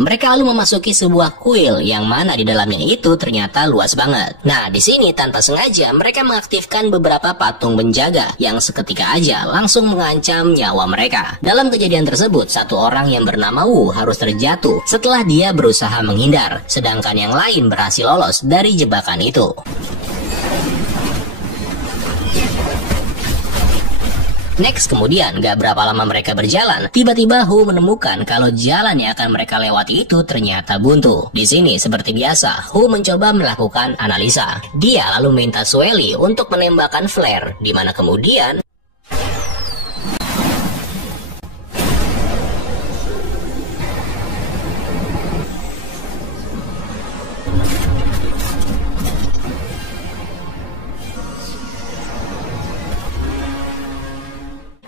Mereka lalu memasuki sebuah kuil yang mana di dalamnya itu ternyata luas banget. Nah, di sini tanpa sengaja mereka mengaktifkan beberapa patung penjaga yang seketika aja langsung mengancam nyawa mereka. Dalam kejadian tersebut, satu orang yang bernama Wu harus terjatuh setelah dia berusaha menghindar, sedangkan yang lain berhasil lolos dari jebakan itu. Next, kemudian gak berapa lama mereka berjalan, tiba-tiba Hu menemukan kalau jalan yang akan mereka lewati itu ternyata buntu. Di sini seperti biasa, Hu mencoba melakukan analisa. Dia lalu minta Sueli untuk menembakkan flare, di mana kemudian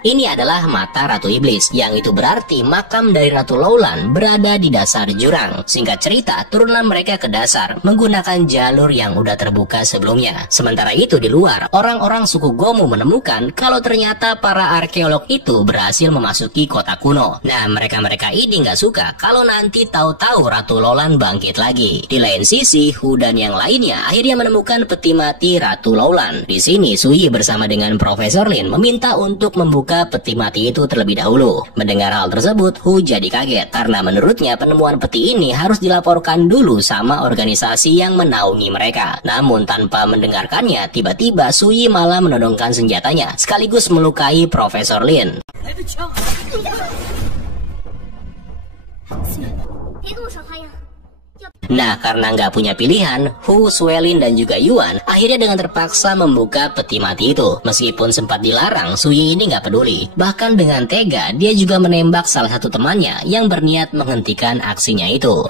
ini adalah mata Ratu Iblis, yang itu berarti makam dari Ratu Laulan berada di dasar jurang. Singkat cerita, turunlah mereka ke dasar menggunakan jalur yang udah terbuka sebelumnya. Sementara itu di luar, orang-orang suku Gomu menemukan kalau ternyata para arkeolog itu berhasil memasuki kota kuno. Nah, mereka-mereka ini nggak suka kalau nanti tahu-tahu Ratu Laulan bangkit lagi. Di lain sisi, Hu dan yang lainnya akhirnya menemukan peti mati Ratu Laulan. Di sini, Sui bersama dengan Profesor Lin meminta untuk membuka peti mati itu terlebih dahulu. Mendengar hal tersebut, Hu jadi kaget karena menurutnya penemuan peti ini harus dilaporkan dulu sama organisasi yang menaungi mereka. Namun tanpa mendengarkannya, tiba-tiba Sui malah menodongkan senjatanya sekaligus melukai Profesor Lin. Nah, karena nggak punya pilihan, Hu, Suelin, dan juga Yuan akhirnya dengan terpaksa membuka peti mati itu. Meskipun sempat dilarang, Suyi ini nggak peduli. Bahkan dengan tega, dia juga menembak salah satu temannya yang berniat menghentikan aksinya itu.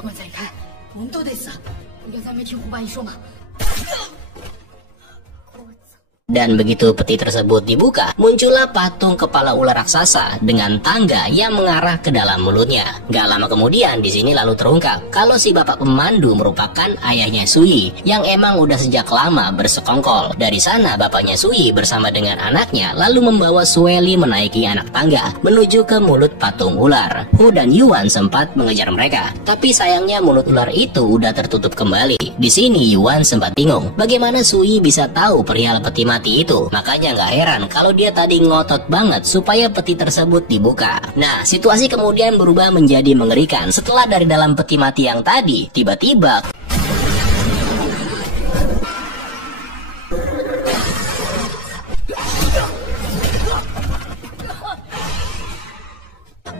Dan begitu peti tersebut dibuka, muncullah patung kepala ular raksasa dengan tangga yang mengarah ke dalam mulutnya. Gak lama kemudian di sini lalu terungkap kalau si bapak pemandu merupakan ayahnya Sui yang emang udah sejak lama bersekongkol. Dari sana bapaknya Sui bersama dengan anaknya lalu membawa Sueli menaiki anak tangga menuju ke mulut patung ular. Hu dan Yuan sempat mengejar mereka, tapi sayangnya mulut ular itu udah tertutup kembali. Di sini Yuan sempat bingung bagaimana Sui bisa tahu perihal peti mati itu. Makanya nggak heran kalau dia tadi ngotot banget supaya peti tersebut dibuka. Nah, situasi kemudian berubah menjadi mengerikan setelah dari dalam peti mati yang tadi tiba-tiba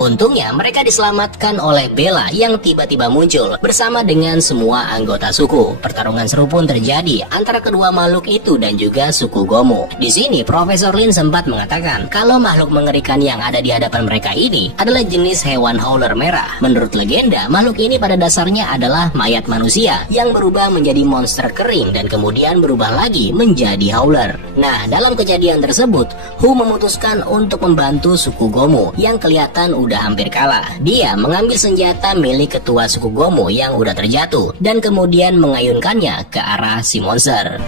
untungnya mereka diselamatkan oleh Bella yang tiba-tiba muncul bersama dengan semua anggota suku. Pertarungan seru pun terjadi antara kedua makhluk itu dan juga suku Gomu. Di sini Profesor Lin sempat mengatakan kalau makhluk mengerikan yang ada di hadapan mereka ini adalah jenis hewan howler merah. Menurut legenda, makhluk ini pada dasarnya adalah mayat manusia yang berubah menjadi monster kering dan kemudian berubah lagi menjadi howler. Nah, dalam kejadian tersebut, Hu memutuskan untuk membantu suku Gomu yang kelihatan udah hampir kalah. Dia mengambil senjata milik ketua suku Gomu yang udah terjatuh dan kemudian mengayunkannya ke arah si monster.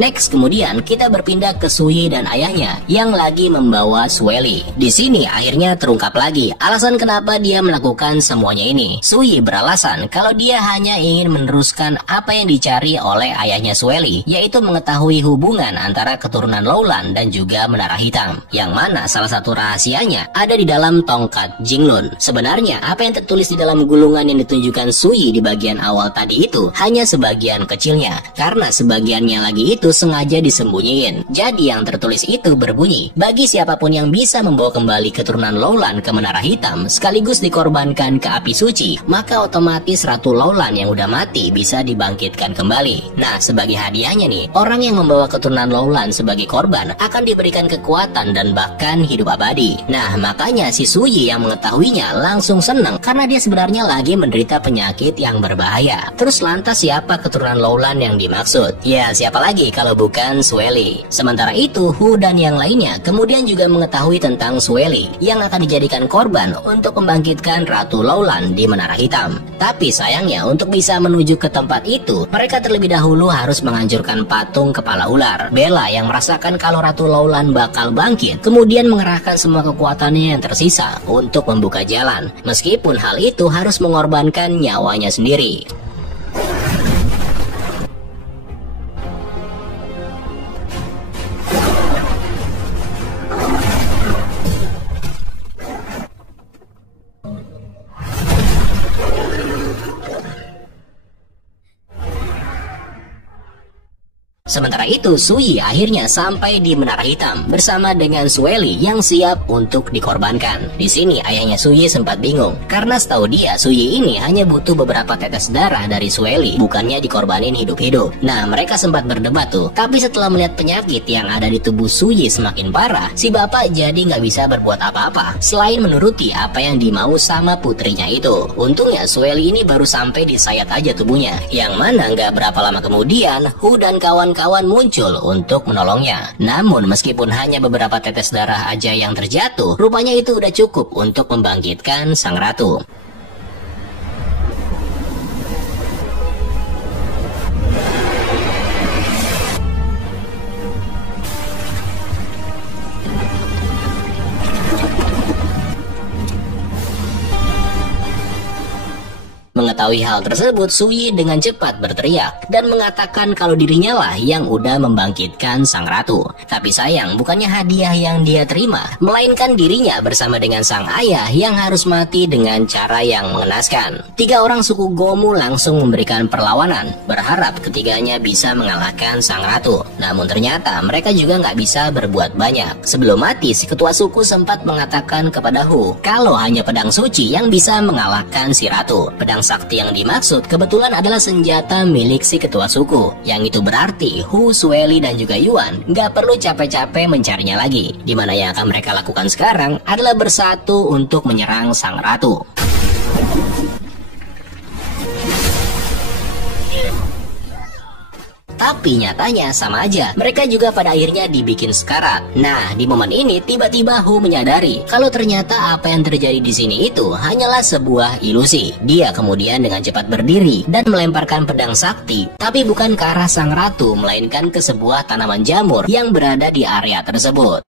Next, kemudian kita berpindah ke Sui dan ayahnya yang lagi membawa Sueli. Di sini akhirnya terungkap lagi alasan kenapa dia melakukan semuanya ini. Sui beralasan kalau dia hanya ingin meneruskan apa yang dicari oleh ayahnya Sueli, yaitu mengetahui hubungan antara keturunan Laulan dan juga Menara Hitam, yang mana salah satu rahasianya ada di dalam tongkat Jinglun. Sebenarnya apa yang tertulis di dalam gulungan yang ditunjukkan Sui di bagian awal tadi itu hanya sebagian kecilnya, karena sebagiannya lagi itu itu sengaja disembunyiin. Jadi yang tertulis itu berbunyi, bagi siapapun yang bisa membawa kembali keturunan Lowland ke Menara Hitam sekaligus dikorbankan ke api suci, maka otomatis Ratu Lowland yang udah mati bisa dibangkitkan kembali. Nah, sebagai hadiahnya nih, orang yang membawa keturunan Lowland sebagai korban akan diberikan kekuatan dan bahkan hidup abadi. Nah, makanya si Suyi yang mengetahuinya langsung senang karena dia sebenarnya lagi menderita penyakit yang berbahaya. Terus lantas siapa keturunan Lowland yang dimaksud? Ya, siapa lagi kalau bukan Sueli. Sementara itu, Hu dan yang lainnya kemudian juga mengetahui tentang Sueli yang akan dijadikan korban untuk membangkitkan Ratu Lowland di Menara Hitam. Tapi sayangnya untuk bisa menuju ke tempat itu, mereka terlebih dahulu harus menghancurkan patung kepala ular. Bella yang merasakan kalau Ratu Lowland bakal bangkit, kemudian mengerahkan semua kekuatannya yang tersisa untuk membuka jalan. Meskipun hal itu harus mengorbankan nyawanya sendiri. Sementara itu, Suyi akhirnya sampai di Menara Hitam bersama dengan Sueli yang siap untuk dikorbankan. Di sini ayahnya Suyi sempat bingung karena setahu dia Suyi ini hanya butuh beberapa tetes darah dari Sueli, bukannya dikorbanin hidup-hidup. Nah, mereka sempat berdebat tuh. Tapi setelah melihat penyakit yang ada di tubuh Suyi semakin parah, si bapak jadi nggak bisa berbuat apa-apa selain menuruti apa yang dimau sama putrinya itu. Untungnya Sueli ini baru sampai disayat aja tubuhnya, yang mana nggak berapa lama kemudian Hu dan kawan-kawan muncul untuk menolongnya. Namun meskipun hanya beberapa tetes darah aja yang terjatuh, rupanya itu udah cukup untuk membangkitkan sang ratu. Mengetahui hal tersebut, Suyi dengan cepat berteriak dan mengatakan kalau dirinya lah yang udah membangkitkan sang ratu. Tapi sayang, bukannya hadiah yang dia terima, melainkan dirinya bersama dengan sang ayah yang harus mati dengan cara yang mengenaskan. 3 orang suku Gomu langsung memberikan perlawanan, berharap ketiganya bisa mengalahkan sang ratu. Namun ternyata mereka juga nggak bisa berbuat banyak. Sebelum mati, si ketua suku sempat mengatakan kepada Hu kalau hanya pedang suci yang bisa mengalahkan si ratu. Pedang sakti yang dimaksud kebetulan adalah senjata milik si ketua suku. Yang itu berarti Hu, Sueli, dan juga Yuan nggak perlu capek-capek mencarinya lagi. Dimana yang akan mereka lakukan sekarang adalah bersatu untuk menyerang sang ratu. Tapi nyatanya sama aja, mereka juga pada akhirnya dibikin sekarat. Nah, di momen ini tiba-tiba Hu menyadari kalau ternyata apa yang terjadi di sini itu hanyalah sebuah ilusi. Dia kemudian dengan cepat berdiri dan melemparkan pedang sakti, tapi bukan ke arah sang ratu, melainkan ke sebuah tanaman jamur yang berada di area tersebut.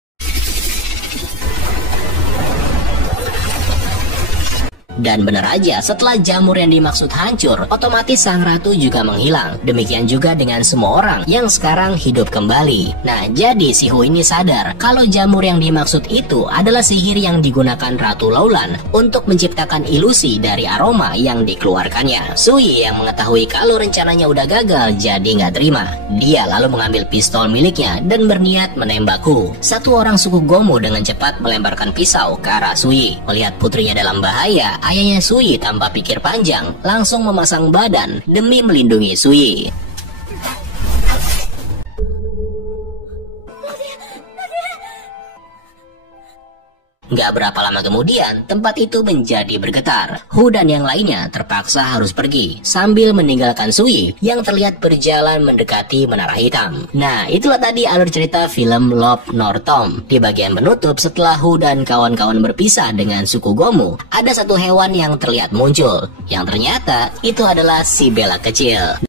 Dan benar aja, setelah jamur yang dimaksud hancur, otomatis sang ratu juga menghilang. Demikian juga dengan semua orang yang sekarang hidup kembali. Nah, jadi si Hu ini sadar kalau jamur yang dimaksud itu adalah sihir yang digunakan Ratu Lowland untuk menciptakan ilusi dari aroma yang dikeluarkannya. Suyi yang mengetahui kalau rencananya udah gagal jadi nggak terima. Dia lalu mengambil pistol miliknya dan berniat menembak Hu. Satu orang suku Gomu dengan cepat melemparkan pisau ke arah Suyi. Melihat putrinya dalam bahaya, ayahnya Suyi tanpa pikir panjang langsung memasang badan demi melindungi Suyi. Gak berapa lama kemudian, tempat itu menjadi bergetar. Hu dan yang lainnya terpaksa harus pergi, sambil meninggalkan Suyi yang terlihat berjalan mendekati Menara Hitam. Nah, itulah tadi alur cerita film Love Northom. Di bagian penutup, setelah Hu dan kawan-kawan berpisah dengan suku Gomu, ada satu hewan yang terlihat muncul, yang ternyata itu adalah si Bella kecil.